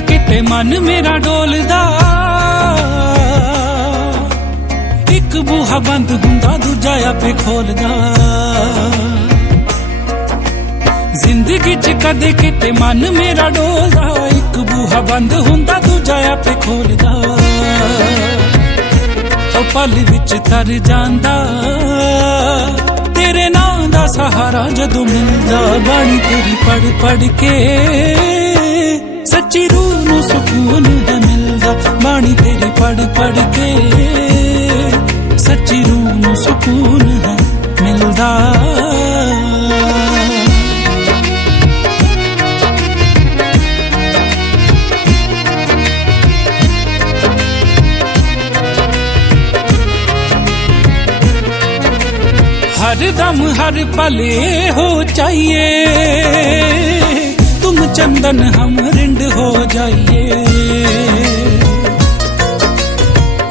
ਕਿਤੇ ਮਨ ਮੇਰਾ ਡੋਲਦਾ। ਇੱਕ ਬੂਹਾ ਬੰਦ ਹੁੰਦਾ, ਦੂਜਾ ਆਪੇ ਖੋਲਦਾ। ਜ਼ਿੰਦਗੀ ਚ ਕਦੇ ਕਿਤੇ ਮਨ ਮੇਰਾ ਡੋਲਦਾ। ਇੱਕ ਬੂਹਾ ਬੰਦ ਹੁੰਦਾ, ਦੂਜਾ ਆਪੇ ਖੋਲਦਾ। ਉਹ ਪਲ ਵਿੱਚ ਤਰ ਜਾਂਦਾ। ਤੇਰੇ ਨਾਂ ਦਾ ਸਹਾਰਾ ਜਦੋਂ ਮਿਲਦਾ, ਬਾਣੀ ਤੇਰੀ ਪੜ ਪੜ ਕੇ ਸੱਚੀ ਰੂਹ ਨੂੰ ਸਕੂਨ ਹੈ ਮਿਲਦਾ, ਬਾਣੀ ਤੇਰੀ ਪੜ ਪੜ ਕੇ। ਸੱਚੀ ਰੂਹ ਨੂੰ ਸਕੂਨ ਹੈ ਮਿਲਦਾ। ਹਰ ਦਮ ਹਰ ਪਲੇ ਹੋ ਚਾਹੀਏ चंदन हम रिंड हो जाइए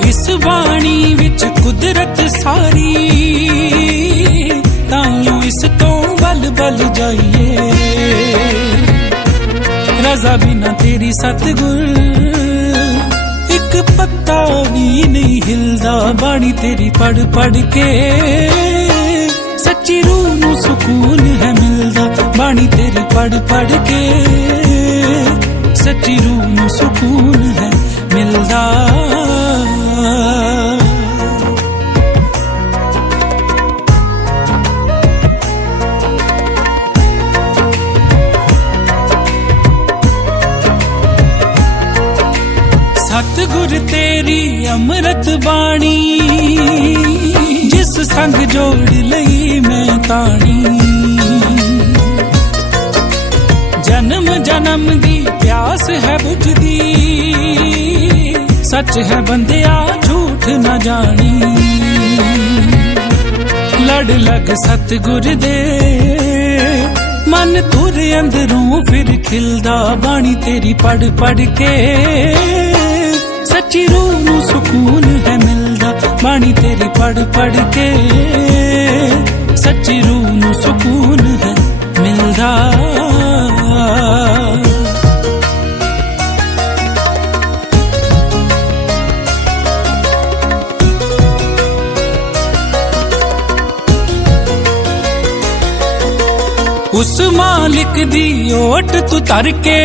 ਇਸ ਬਾਣੀ ਵਿੱਚ ਕੁਦਰਤ ਸਾਰੀ ਤਾਈਓ ਇਸ ਤੋਂ ਬਲ ਬਲ ਜਾਈਏ ਰਜ਼ਾ ਬਿਨਾ ਤੇਰੀ ਸਤਗੁਰ ਇੱਕ ਪੱਤਾ ਵੀ ਨਹੀਂ ਹਿਲਦਾ ਬਾਣੀ ਤੇਰੀ ਪੜ ਪੜ ਕੇ ਸੱਚੀ ਰੂਹ ਨੂੰ ਸਕੂਨ ਹੈ ਮਿਲਦਾ ਬਾਣੀ ਤੇਰੀ ਪੜ ਪੜ ਕੇ ਸੱਚੀ ਰੂਹ ਨੂੰ ਸਕੂਨ ਹੈ ਮਿਲਦਾ। ਸਤਿਗੁਰ ਤੇਰੀ ਅੰਮ੍ਰਿਤ ਬਾਣੀ, ਜਿਸ ਸੰਗ ਜੋੜ ਲਈ ਮੈਂ ਤਾਣੀ। ਜਨਮ ਦੀ ਪਿਆਸ ਹੈ ਬੁਝਦੀ ਸੱਚ ਹੈ ਬੰਦਿਆ, ਝੂਠ ਨਾ ਜਾਣੀ। ਲੜ ਲਗ ਸਤਿਗੁਰ ਦੇ। ਮਨ ਤੁਰ ਅੰਦਰੋਂ ਫਿਰ ਖਿਲਦਾ ਬਾਣੀ ਤੇਰੀ ਪੜ ਪੜ ਕੇ। ਸੱਚੀ ਰੂਹ ਨੂੰ ਸਕੂਨ ਹੈ ਮਿਲਦਾ ਬਾਣੀ ਤੇਰੀ ਪੜ ਪੜ ਕੇ। ਸੱਚੀ ਰੂਹ ਨੂੰ ਸਕੂਨ ਹੈ ਮਿਲਦਾ। ਉਸ ਮਾਲਿਕ ਦੀ ਓਟ ਤੂੰ ਤਰ ਕੇ,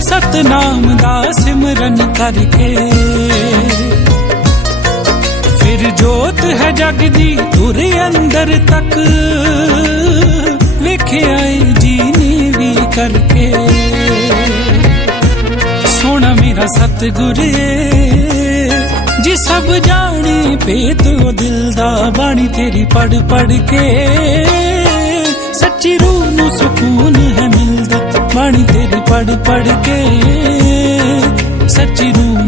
ਸਤਨਾਮ ਦਾ ਸਿਮਰਨ ਕਰਕੇ ਫਿਰ ਜੋਤ ਹੈ ਜਗ ਦੀ ਤੁਰ ਅੰਦਰ ਤੱਕ, ਵੇਖਿਆ ਏ ਜੀਨੀ ਵੀ ਕਰਕੇ। ਸੋਹਣਾ ਮੇਰਾ ਸਤਿਗੁਰ, ਜੀ ਸਭ ਜਾਣੇ ਪੇ ਉਹ ਦਿਲ ਦਾ ਬਾਣੀ ਤੇਰੀ ਪੜ ਪੜ ਕੇ। ਸੱਚੀ ਰੂਹ ਨੂੰ ਸਕੂਨ ਹੈ ਮਿਲਦਾ ਬਾਣੀ ਤੇਰੀ ਪੜ ਪੜ ਕੇ। ਸੱਚੀ ਰੂਹ